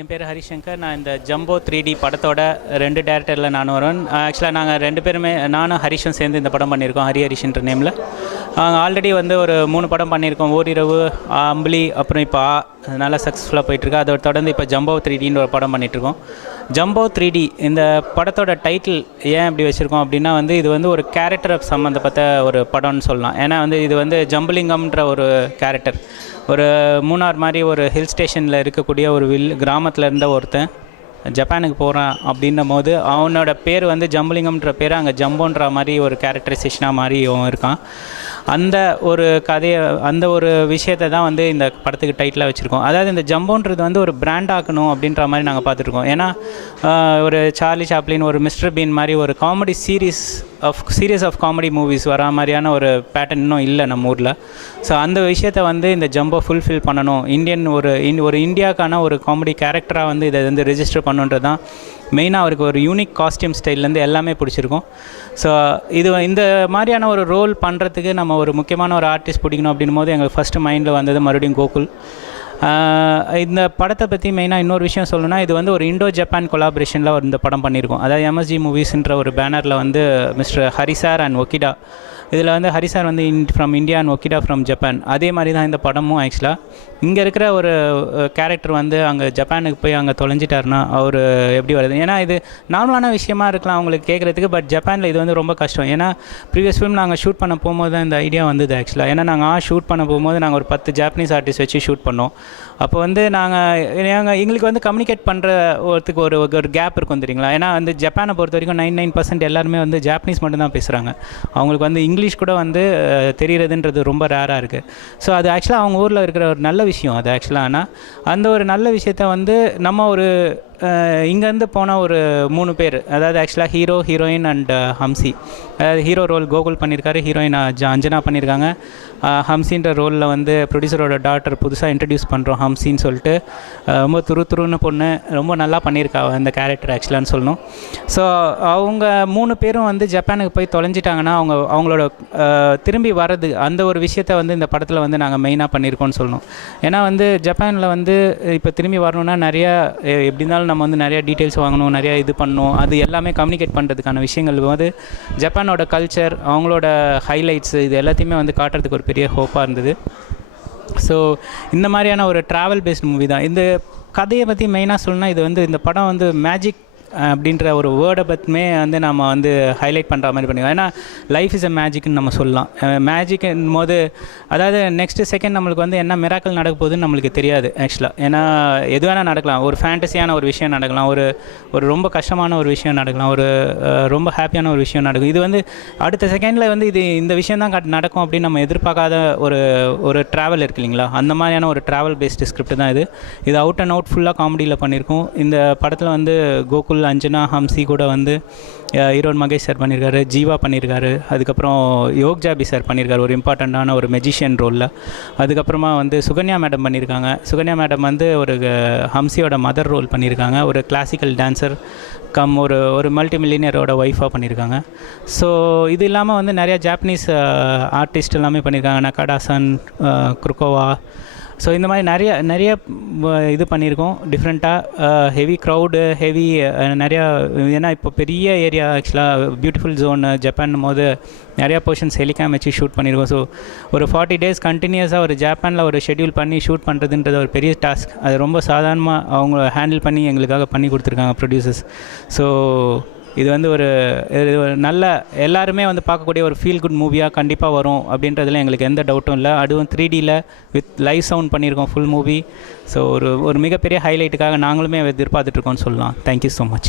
என் பேர் ஹரிசங்கர். நான் இந்த ஜம்போ 3D படத்தோட 2 டேரக்டரில் நான் வருவேன். ஆக்சுவலாக நாங்கள் 2 பேருமே, நானும் ஹரிஷும் சேர்ந்து இந்த படம் பண்ணியிருக்கோம். ஹரிஷன்ற நேமில் ஆல்ரெடி வந்து ஒரு 3 படம் பண்ணியிருக்கோம். ஓரிரவு, அம்புலி, அப்புறம் இப்போ நல்லா சக்ஸஸ்ஃபுல்லாக போயிட்டுருக்கு. அதோட தொடர்ந்து இப்போ ஜம்போ 3Dன்ற ஒரு படம் பண்ணிகிட்ருக்கோம். ஜம்போ 3D இந்த படத்தோட டைட்டில் ஏன் இப்படி வச்சுருக்கோம் அப்படின்னா வந்து இது வந்து ஒரு கேரக்டரை சம்மந்தப்பட்ட ஒரு படம்னு சொல்லலாம். ஏன்னா வந்து இது வந்து ஜம்புலிங்கம்ன்ற ஒரு கேரக்டர், ஒரு மூணார் மாதிரி ஒரு ஹில் ஸ்டேஷனில் இருக்கக்கூடிய ஒரு கிராமத்தில் இருந்த ஒருத்தன் ஜப்பானுக்கு போகிறான் அப்படின்னும் போது அவனோட பேர் வந்து ஜம்புலிங்கம்ன்ற பேர் அங்கே ஜம்போன்ற மாதிரி ஒரு கேரக்டரைசேஷனாக மாதிரி அவன் இருக்கான். அந்த ஒரு கதையை, அந்த ஒரு விஷயத்தை தான் வந்து இந்த படத்துக்கு டைட்டிலாக வச்சுருக்கோம். அதாவது இந்த ஜம்போன்றது வந்து ஒரு பிராண்ட் ஆக்கணும் அப்படின்ற மாதிரி நாங்கள் பார்த்துருக்கோம். ஏன்னா ஒரு சார்லி சாப்ளின், ஒரு மிஸ்டர் பீன் மாதிரி ஒரு comedy series of comedy movies வரா மாதிரியான ஒரு பேட்டர்ன் இன்னும் இல்லை நம்ம ஊரில். ஸோ அந்த விஷயத்தை வந்து இந்த ஜம்போ ஃபுல்ஃபில் பண்ணணும், ஒரு இந்தியாவுக்கான ஒரு காமெடி கேரக்டராக வந்து இதை வந்து ரெஜிஸ்டர் பண்ணுன்றது தான் மெயினாக. அவருக்கு ஒரு யூனிக் காஸ்டியூம் ஸ்டைல்லேருந்து எல்லாமே பிடிச்சிருக்கும். ஸோ இந்த மாதிரியான ஒரு ரோல் பண்ணுறதுக்கு நம்ம ஒரு முக்கியமான ஒரு ஆர்டிஸ்ட் பிடிக்கணும் அப்படின்னும் போது எங்களுக்கு ஃபஸ்ட்டு மைண்டில் வந்தது மறுபடியும் கோகுல். இந்த படத்தை பற்றி மெயினாக இன்னொரு விஷயம் சொல்லணும்னா, இது வந்து ஒரு இண்டோ ஜப்பான் கொலாபரேஷனில் இந்த படம் பண்ணியிருக்கோம். அதாவது MSG மூவிஸ்ன்ற ஒரு பேனரில் வந்து மிஸ்டர் ஹரிசார் அண்ட் ஒக்கிடா, இதில் வந்து ஹரிசார் வந்து from India and Okida from Japan. அதே மாதிரி தான் இந்த படமும். ஆக்சுவலாக இங்கே இருக்கிற ஒரு கேரக்டர் வந்து அங்கே ஜப்பானுக்கு போய் அங்கே தொலைஞ்சிட்டாருன்னா அவர் எப்படி வருது? ஏன்னா இது நார்மலான விஷயமா இருக்கலாம் அவங்களுக்கு கேட்குறதுக்கு, பட் ஜப்பானில் இது வந்து ரொம்ப கஷ்டம். ஏன்னா ப்ரீவியஸ் ஃபிலிம் நாங்கள் ஷூட் பண்ண போகும்போது தான் இந்த ஐடியா வந்தது ஆக்சுவலாக. ஏன்னா நாங்கள் ஷூட் பண்ண போகும்போது நாங்கள் ஒரு 10 ஜாப்பனீஸ் ஆர்டிஸ்ட் வச்சு ஷூட் பண்ணோம். அப்போ வந்து எங்களுக்கு வந்து கம்யூனிகேட் பண்ணுறதுக்கு ஒரு கேப் இருக்கும் தெரியுங்களா? ஏன்னா வந்து ஜப்பானை பொறுத்த வரைக்கும் 99% எல்லாருமே வந்து ஜாப்பனீஸ் மட்டும்தான் பேசுகிறாங்க. அவங்களுக்கு வந்து இங்கிலீஷ் கூட வந்து தெரிகிறதுன்றது ரொம்ப ரேராக இருக்குது. ஸோ அது ஆக்சுவலாக அவங்க ஊரில் இருக்கிற ஒரு நல்ல விஷயம் அது ஆக்சுவலாக. ஆனால் அந்த ஒரு நல்ல விஷயத்த வந்து நம்ம ஒரு இங்கேருந்து போன ஒரு 3 பேர், அதாவது ஆக்சுவலாக ஹீரோ, ஹீரோயின் அண்ட் ஹம்சி. அதாவது ஹீரோ ரோல் கோகுல் பண்ணியிருக்காரு, ஹீரோயின் அஞ்சனா பண்ணியிருக்காங்க. ஹம்சின்ற ரோலில் வந்து ப்ரொடியூசரோட டாட்டர் புதுசாக இன்ட்ரடியூஸ் பண்ணுறோம் ஹம்சின்னு சொல்லிட்டு. ரொம்ப துருன்னு பொண்ணு, ரொம்ப நல்லா பண்ணியிருக்கா அந்த கேரக்டர் ஆக்சுவலான்னு சொல்லணும். ஸோ அவங்க 3 பேரும் வந்து ஜப்பானுக்கு போய் தொலைஞ்சிட்டாங்கன்னா அவங்களோட திரும்பி வர்றது, அந்த ஒரு விஷயத்தை வந்து இந்த படத்தில் வந்து நாங்கள் மெயினாக பண்ணியிருக்கோம்னு சொல்லணும். ஏன்னா வந்து ஜப்பானில் வந்து இப்போ திரும்பி வரணுன்னா நிறையா எப்படி இருந்தாலும் நம்ம வந்து நிறையா டீட்டெயில்ஸ் வாங்கணும், நிறையா இது பண்ணணும். அது எல்லாமே கம்யூனிகேட் பண்ணுறதுக்கான விஷயங்கள் வந்து ஜப்பானோட கல்ச்சர், அவங்களோட ஹைலைட்ஸ், இது எல்லாத்தையுமே வந்து காட்டுறதுக்கு ஒரு பெரிய ஹோப்பாக இருந்தது. ஸோ இந்த மாதிரியான ஒரு ட்ராவல் பேஸ்ட் மூவி தான். இந்த கதையை பற்றி மெயினாக சொல்லணும்னா, இது வந்து இந்த படம் வந்து மேஜிக் அப்படின்ற ஒரு வேர்டை பற்றியுமே வந்து நம்ம வந்து ஹைலைட் பண்ணுற மாதிரி பண்ணிக்கலாம். ஏன்னா லைஃப் இஸ் அ மேஜிக்னு நம்ம சொல்லலாம். மேஜிக்னும் போது அதாவது நெக்ஸ்ட்டு செகண்ட் நம்மளுக்கு வந்து என்ன மிராக்கல் நடக்க போகுதுன்னு நம்மளுக்கு தெரியாது ஆக்சுவலாக. ஏன்னா எது வேணால் நடக்கலாம். ஒரு ஃபேண்டஸியான ஒரு விஷயம் நடக்கலாம், ஒரு ரொம்ப கஷ்டமான ஒரு விஷயம் நடக்கலாம், ஒரு ரொம்ப ஹாப்பியான ஒரு விஷயம் நடக்கும். இது வந்து அடுத்த செகண்டில் வந்து இந்த விஷயம் தான் நடக்கும் அப்படின்னு நம்ம எதிர்பார்க்காத ஒரு ட்ராவல் இருக்குது இல்லைங்களா? அந்த மாதிரியான ஒரு ட்ராவல் பேஸ்டு ஸ்கிரிப்ட் தான் இது அவுட் அண்ட் அவுட் ஃபுல்லாக காமெடியில் பண்ணியிருக்கோம். இந்த படத்தில் வந்து கோகுல், அஞ்சனா, ஹம்சி கூட வந்து ஹீரோன் மகேஷ் சார் பண்ணியிருக்காரு, ஜீவா பண்ணியிருக்காரு, அதுக்கப்புறம் யோக் ஜாபி சார் பண்ணியிருக்காரு ஒரு இம்பார்ட்டண்ட்டான ஒரு மெஜிஷியன் ரோலில். அதுக்கப்புறமா வந்து சுகன்யா மேடம் பண்ணியிருக்காங்க. சுகன்யா மேடம் வந்து ஒரு ஹம்சியோட மதர் ரோல் பண்ணியிருக்காங்க. ஒரு கிளாசிக்கல் டான்சர் ஒரு மல்டி மில்லியனரோட ஒய்ஃபாக பண்ணியிருக்காங்க. ஸோ இது இல்லாமல் வந்து நிறையா ஜாப்பனீஸ் ஆர்டிஸ்ட் எல்லாமே பண்ணியிருக்காங்க. நக்காடாசன், குருக்கோவா. ஸோ இந்த மாதிரி நிறைய இது பண்ணியிருக்கோம் டிஃப்ரெண்ட்டாக. ஹெவி க்ரௌடு, நிறையா, ஏன்னா இப்போ பெரிய ஏரியா ஆக்சுவலாக பியூட்டிஃபுல் ஜோன் ஜப்பான் போது நிறையா போர்ஷன்ஸ் ஹெலிகாம் வச்சு ஷூட் பண்ணியிருக்கோம். ஸோ ஒரு 40 days கண்டினியூஸாக ஒரு ஜப்பானில் ஒரு ஷெட்யூல் பண்ணி ஷூட் பண்ணுறதுன்றது ஒரு பெரிய டாஸ்க். அது ரொம்ப சாதாரணமாக அவங்க ஹேண்டில் பண்ணி எங்களுக்காக பண்ணி கொடுத்துருக்காங்க ப்ரொடியூசர்ஸ். ஸோ இது வந்து ஒரு நல்ல, எல்லாருமே வந்து பார்க்கக்கூடிய ஒரு ஃபீல் குட் மூவியாக கண்டிப்பாக வரும் அப்படின்றதுல எங்களுக்கு எந்த டவுட்டும் இல்லை. அதுவும் 3Dயில் வித் லைவ் சவுண்ட் பண்ணியிருக்கோம் ஃபுல் மூவி. ஸோ ஒரு மிகப்பெரிய ஹைலைட்டுக்காக நாங்களுமே எதிர்பார்த்துட்ருக்கோம்னு சொல்லலாம். Thank you so much.